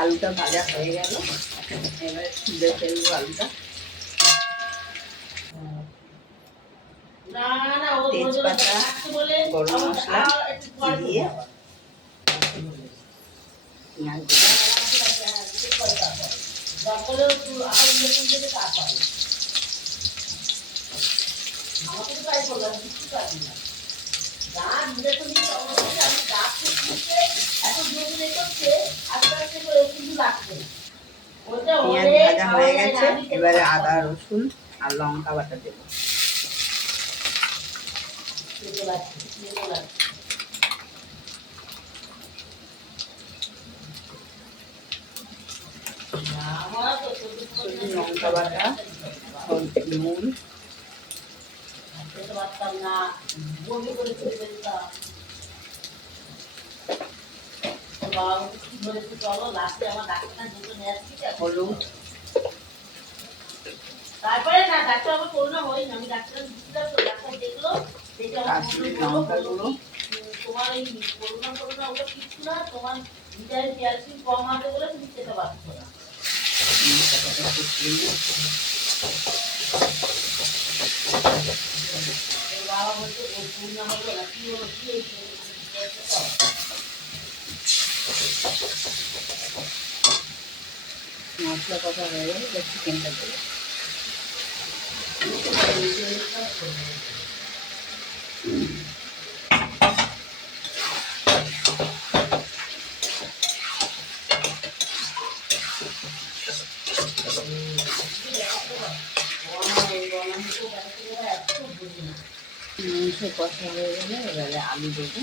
আলুটা ভাজা হয়ে গেল, এবারে তুলে ফেলবো আলুটা। তেজপাতা, গরম মশলা দিয়ে পেঁয়াজ ভাজা হয়ে গেছে, এবারে আদা রসুন আর লঙ্কা বাটা দেবো। লঙ্কা বাটা, নুন, হলুদ, তারপরে না ডাক্তার আমার করোনা হয়নি, আমি ডাক্তার ডাক্তার দেখলো কাশ্মীরি লঙ্কা গুঁড়ো, তোমার এই করোনা ওটা কিছু না, তোমার ভিটামিন ক্যালসিয়াম কম আছে বলে তুমি খেতে পারছো না। বাবা বলছে ওই পূর্ণা হলো না, কি হলো কি মশলা কষা হয়ে গেলে চিকেনটা দেবো। মাংস কষা হয়ে গেলে এবারে আলু দেবো।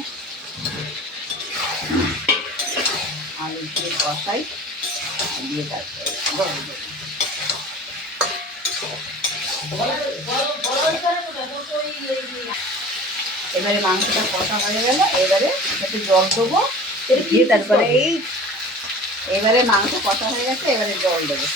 আলু দিয়ে কষাই দিয়ে তারপরে গরম দেবো। এবারে মাংসটা কষা হয়ে গেল, এবারে একটু জল দেবো দিয়ে তারপরে এবারে মাংস কষা হয়ে গেছে, এবারে জল দেবো।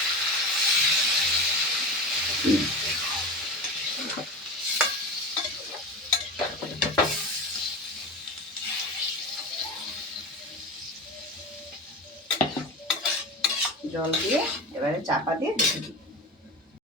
জল দিয়ে এবারে চাপা দিয়ে রেখে দিই।